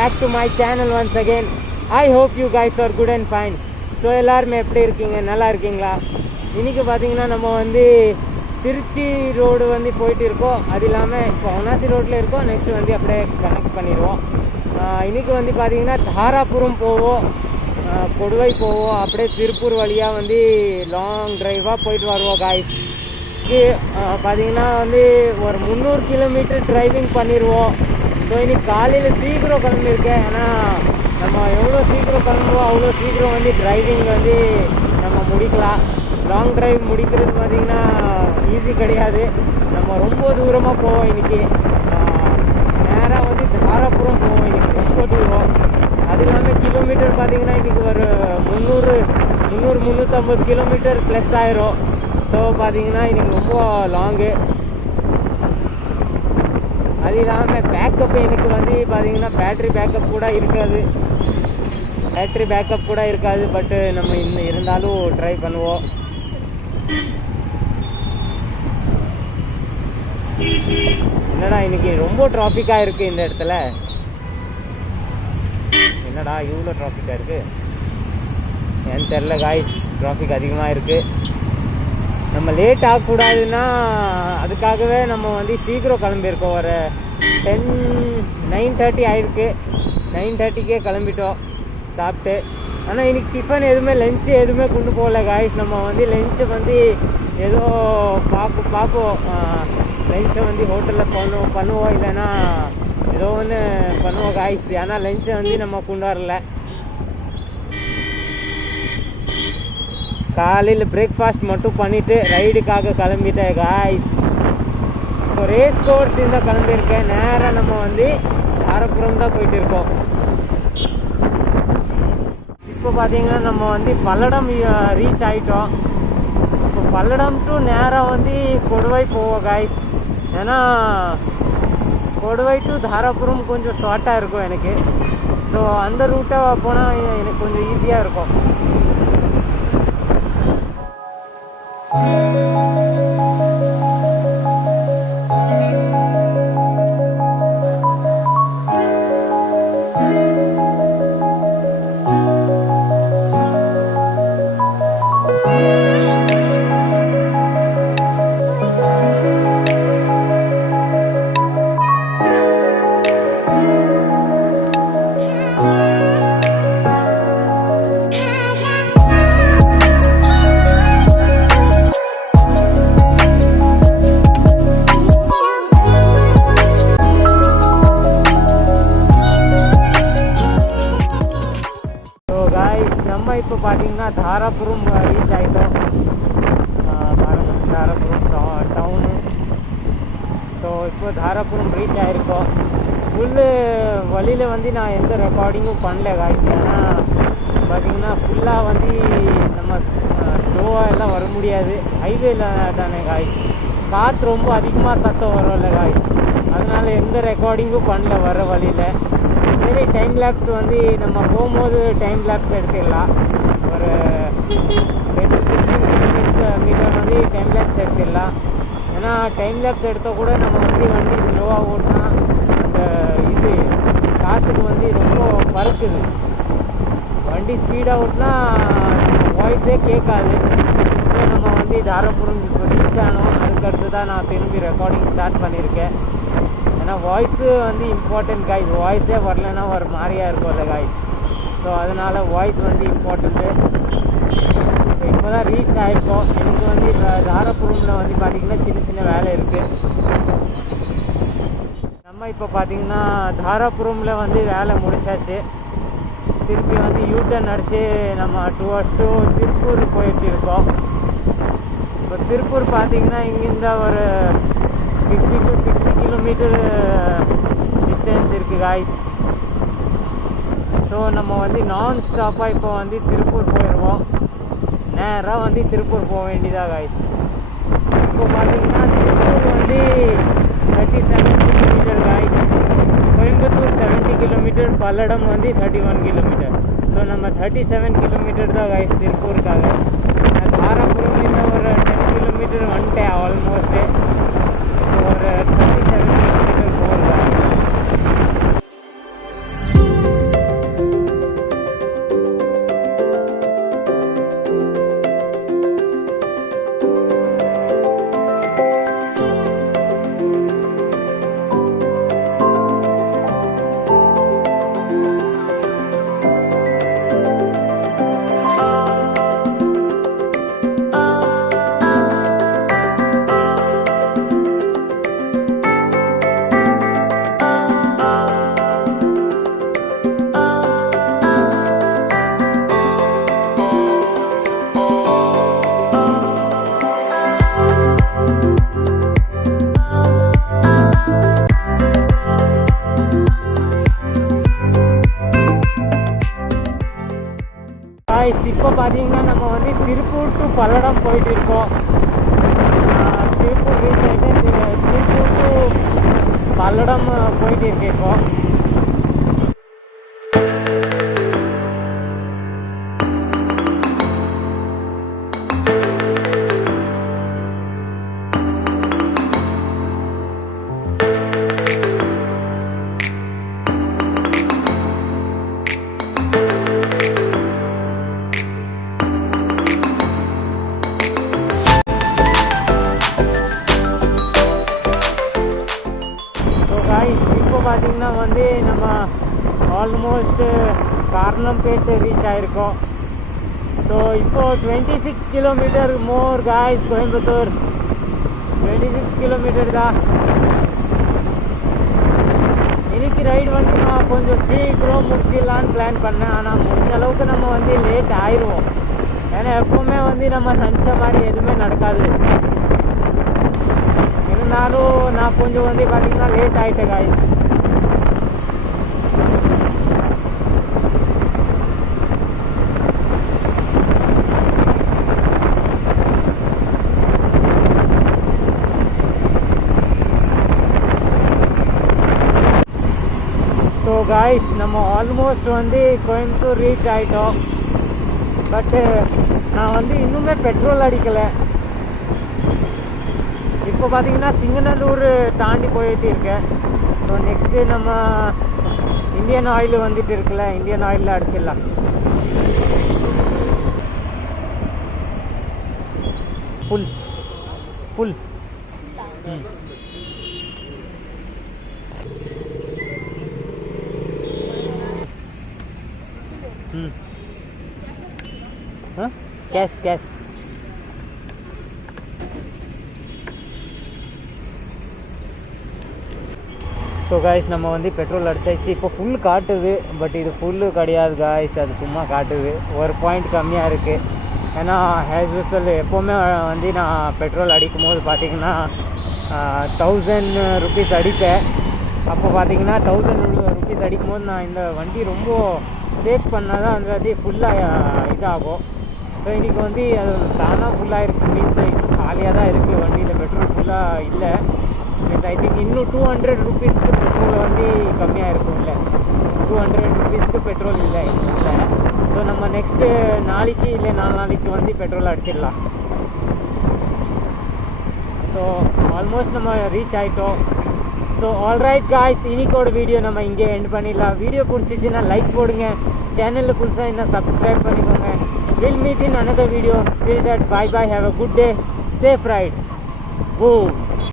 back to my channel once again. I hope you guys are good and fine. So எல்லாருமே எப்படி இருக்கீங்க, நல்லா இருக்கீங்களா? இன்றைக்கி பார்த்தீங்கன்னா நம்ம வந்து திருச்சி ரோடு வந்து போயிட்டு இருக்கோம். அது இல்லாமல் இப்போ அவனாசி ரோட்டில் இருக்கோம். நெக்ஸ்ட் வந்து அப்படியே கனெக்ட் பண்ணிடுவோம். இன்றைக்கி வந்து பார்த்தீங்கன்னா தாராபுரம் போவோம், கொடுவை போவோம், அப்படியே திருப்பூர் வழியாக வந்து லாங் ட்ரைவாக போயிட்டு வருவோம் காய்ஸ். பார்த்தீங்கன்னா வந்து ஒரு 300 கிலோமீட்டர் டிரைவிங் பண்ணிடுவோம். ஸோ இன்னைக்கு காலையில் சீக்கிரம் கிளம்பியிருக்கேன். ஏன்னா நம்ம எவ்வளோ சீக்கிரம் கிளம்புவோம் அவ்வளோ சீக்கிரம் வந்து டிரைவிங் வந்து நம்ம முடிக்கலாம். லாங் டிரைவ் முடிக்கிறது பார்த்திங்கன்னா ஈஸி கிடையாது. நம்ம ரொம்ப தூரமாக போவோம். இன்றைக்கி நேராக வந்து தாராபுரம் போவோம். இன்றைக்கி ரொம்ப தூரம். அது இல்லாமல் கிலோமீட்டர் பார்த்திங்கன்னா இன்றைக்கி ஒரு 350 கிலோமீட்டர் ப்ளஸ் ஆயிரும். ஸோ பார்த்திங்கன்னா இன்றைக்கி ரொம்ப லாங்கு. அது இல்லாமல் பேக்கப் எனக்கு வந்து பார்த்திங்கன்னா பேட்ரி பேக்கப் கூட இருக்காது. பட்டு நம்ம இருந்தாலும் ட்ரை பண்ணுவோம். என்னடா இன்றைக்கி ரொம்ப டிராஃபிக்காக இருக்குது இந்த இடத்துல. என்னடா இவ்வளோ டிராஃபிக்காக இருக்குது ஏன்னு தெரில காய்ஸ். டிராஃபிக் அதிகமாக இருக்குது. நம்ம லேட் ஆகக்கூடாதுன்னா அதுக்காகவே நம்ம வந்து சீக்கிரம் கிளம்பியிருக்கோம். ஒரு 9:30 ஆகிருக்கு. 9:30க்கே கிளம்பிட்டோம் சாப்பிட்டு. ஆனால் இன்றைக்கி டிஃபன் எதுவுமே லஞ்சு எதுவுமே கொண்டு போகல காய்ஸ். நம்ம வந்து லஞ்சை வந்து ஏதோ பார்ப்போம். லஞ்சை வந்து ஹோட்டலில் பண்ணுவோம் இல்லைன்னா ஏதோ ஒன்று பண்ணுவோம் காய்ஸ். ஏன்னா லஞ்சை வந்து நம்ம கொண்டு வரல. காலையில் பிரேக்ஃபாஸ்ட் மட்டும் பண்ணிவிட்டு ரைடுக்காக கிளம்பிட்டேன் காய்ஸ். இப்போ ரேஸ் கோர்ஸ் இந்த கிளம்பியிருக்கேன். நேராக நம்ம வந்து தாராபுரம் தான் போயிட்டு இருக்கோம். இப்போ பார்த்தீங்கன்னா நம்ம வந்து பல்லடம் ரீச் ஆகிட்டோம். இப்போ பல்லடம் டு நேராக வந்து கொடுவை போவோம் காய்ஸ். ஏன்னா கொடுவை டு தாராபுரம் கொஞ்சம் ஷார்ட்டாக இருக்கும் எனக்கு. ஸோ அந்த ரூட்டை போனால் எனக்கு கொஞ்சம் ஈஸியாக இருக்கும். இப்போ பார்த்தீங்கன்னா தாராபுரம் ரீச் ஆகிட்டோம். தாராபுரம் டவுனு. ஸோ இப்போ தாராபுரம் ரீச் ஆகிருக்கோம். ஃபுல்லு வழியில் வந்து நான் எந்த ரெக்கார்டிங்கும் பண்ணல காய்ச்சி. ஏன்னா பார்த்திங்கன்னா ஃபுல்லாக வந்து நம்ம ஸ்லோவாக எல்லாம் வர முடியாது. ஹைவேல தானே காய்ச்சி. காற்று ரொம்ப அதிகமாக சத்தம் வரும்ல காய்ச்சி. அதனால் எந்த ரெக்கார்டிங்கும் பண்ணல வர வழியில். சரி டைம் லேப்ஸ் வந்து நம்ம போகும்போது டைம் லேப்ஸ் எடுத்துடலாம். ஒரு 10-15 மீட்டர் வந்து டைம் லேப்ஸ் எடுத்துடலாம். ஏன்னா டைம் லேப்ஸ் எடுத்தால் கூட நம்ம வந்து வண்டி ஸ்லோவாக ஓட்டினா அந்த இது காற்றுக்கு வந்து ரொம்ப பறக்குது. வண்டி ஸ்பீடாக ஓட்டினா வாய்ஸே கேட்காது. ஸோ நம்ம வந்து தாராபுரம் இப்போ ரீச் ஆனோம். அதுக்கடுத்து தான் நான் திரும்பி ரெக்கார்டிங் ஸ்டார்ட் பண்ணியிருக்கேன். ஏன்னா வாய்ஸு வந்து இம்பார்ட்டன்ட் காய்ஸ். வாய்ஸே வரலன்னா ஒரு மாதிரியாக இருக்கும்ல காய்ஸ். ஸோ அதனால் வாய்ஸ் வந்து இம்பார்ட்டண்ட்டு. இப்போ தான் ரீச் ஆகிருக்கோம். எனக்கு வந்து தாராபுரமில் வந்து பார்த்திங்கன்னா சின்ன வேலை இருக்குது. நம்ம இப்போ பார்த்திங்கன்னா தாராபுரமில் வந்து வேலை முடிச்சாச்சு. திருப்பி வந்து யூட்டர்ன் அடித்து நம்ம டுவர்ட்ஸ் டு திருப்பூர் போயிட்டு இருக்கோம். இப்போ திருப்பூர் பார்த்திங்கன்னா இங்கேருந்து ஒரு 50 to 60 கிலோமீட்டர் டிஸ்டன்ஸ் இருக்குது காய்ஸ். ஸோ நம்ம வந்து நான் ஸ்டாப்பாக இப்போ வந்து திருப்பூர் போயிடுவோம். நேராக வந்து திருப்பூர் போக வேண்டியதாக காய்ஸ். இப்போ பார்த்தீங்கன்னா திருப்பூர் வந்து 37 kilometre guys. Coimbatore 70 kilometre, Palladam வந்து 31 கிலோமீட்டர். ஸோ நம்ம 37 கிலோமீட்டர் தான் காய்ஸ் திருப்பூருக்காக. தாராபுரம் இந்த ஒரு 10 கிலோமீட்டர் வந்துட்டேன் ஆல்மோஸ்ட்டு. ஒரு 37 கிலோமீட்டர் போகிறேன். காய்ஸ் இப்போ பார்த்தீங்கன்னா நம்ம வந்து திருப்பூர் டு பல்லடம் போயிட்டு இருக்கோம். திருப்பூர் ரீச் ஆகிட்டு திருப்பூர் டு பல்லடம் போயிட்டு இருக்கேன் இப்போ. இப்போ பார்த்தீங்கன்னா வந்து நம்ம ஆல்மோஸ்ட் காரணம்பேட் ரீச் ஆகிருக்கோம். ஸோ இப்போது 26 கிலோமீட்டர் மோர் காய்ஸ் கோயம்புத்தூர். 26 கிலோமீட்டர் தான். இன்னைக்கு ரைடு வந்து நான் கொஞ்சம் சீக்கிரம் முடிச்சிடலான்னு பிளான் பண்ணேன். ஆனால் முடிஞ்ச அளவுக்கு நம்ம வந்து லேட் ஆயிடுவோம். ஏன்னா எப்போவுமே வந்து நம்ம நினச்ச மாதிரி எதுவுமே நடக்காது. இருந்தாலும் நான் கொஞ்சம் வந்து பார்த்தீங்கன்னா லேட் ஆகிட்டேன் காய்ஸ். ஸோ காய்ஸ் நம்ம ஆல்மோஸ்ட் வந்து கோயம்புத்தூர் ரீச் ஆகிட்டோம். பட்டு நான் வந்து இன்னுமே பெட்ரோல் அடிக்கலை. இப்போ பார்த்தீங்கன்னா சிங்கநல்லூர் தாண்டி போயிட்டு இருக்கேன். ஸோ நெக்ஸ்ட்டு நம்ம இந்தியன் ஆயில் வந்துட்டு இருக்குல்ல, இந்தியன் ஆயிலில் அடிச்சிடலாம். Full full gas gas. So guys நம்ம வந்து பெட்ரோல் அடிச்சாச்சு. இப்போ ஃபுல் காட்டுது, பட் இது ஃபுல்லு கிடையாது காய்ஸ், அது சும்மா காட்டுது. ஒரு பாயிண்ட் கம்மியாக இருக்குது. ஏன்னா ஆஸ் யூஸ்வல் எப்போவுமே வந்து நான் பெட்ரோல் அடிக்கும் போது பார்த்தீங்கன்னா 1000 rupees அடிப்பேன். அப்போ பார்த்தீங்கன்னா 1000 rupees அடிக்கும் போது நான் இந்த வண்டி ரொம்ப சேவ் பண்ணால் தான் வந்து ஃபுல்லாக இதாகும். ஸோ இன்றைக்கி வந்து அது தானாக ஃபுல்லாக இருக்குது. மீன்ஸ் இன்னும் காலியாக தான் இருக்குது வண்டியில், பெட்ரோல் ஃபுல்லாக இல்லை. மீன்ஸ் ஐ திங்க் இன்னும் 200 rupeesக்கு பெட்ரோல் வந்து கம்மியாக இருக்கும். இல்லை 200 rupeesக்கு பெட்ரோல் இல்லை இல்லை. ஸோ நம்ம நெக்ஸ்ட்டு நாளைக்கு இல்லை 4 நாளைக்கு வந்து பெட்ரோல் அடிச்சிடலாம். ஸோ ஆல்மோஸ்ட் நம்ம ரீச் ஆகிட்டோம். ஸோ ஆல்ரைட் காய்ஸ், இன்னைக்கோட வீடியோ நம்ம இங்கே எண்ட் பண்ணிடலாம். வீடியோ பிடிச்சிச்சின்னா லைக் போடுங்க. சேனலில் புதுசாக இன்னும் சப்ஸ்கிரைப் பண்ணிக்கோங்க. We'll meet in another video. Till that, bye bye. Have a good day. Safe ride. Boom.